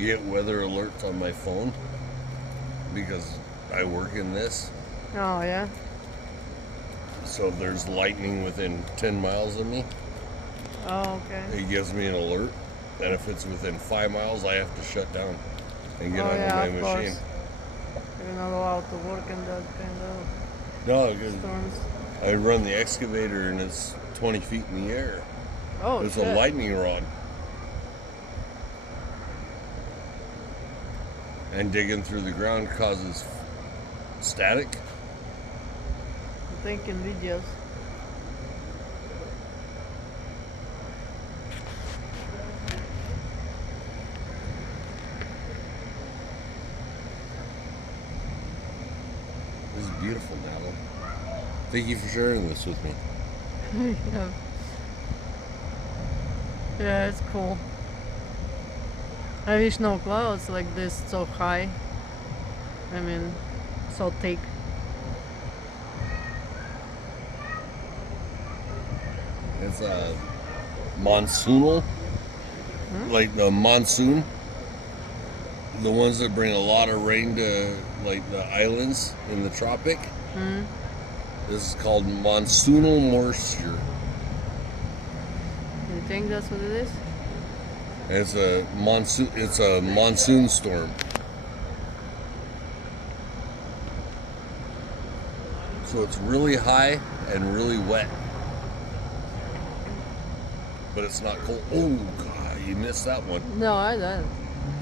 I get weather alerts on my phone because I work in this. Oh, yeah? So if there's lightning within 10 miles of me, Oh, okay. it gives me an alert. And if it's within 5 miles, I have to shut down and get Oh, on yeah, my of machine. course. You're not allowed to work in that kind of No, because storms. I run the excavator and it's 20 feet in the air. Oh, It's shit. a lightning rod. And digging through the ground causes static. I'm taking videos. This is beautiful, Natalie. Thank you for sharing this with me. Yeah. Yeah, it's cool. I wish no clouds like this so high. I mean, so thick. It's a monsoonal, like the monsoon. The ones that bring a lot of rain to like the islands in the tropic. Mm. This is called monsoonal moisture. You think that's what it is? It's a monsoon. It's a monsoon storm. So it's really high and really wet, but it's not cold. Oh God, you missed that one. No, I don't.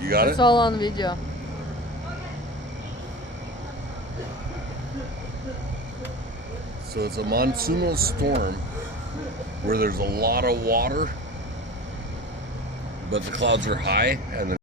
You got It's it. all on video. So it's a monsoonal storm where there's a lot of water, but the clouds are high and the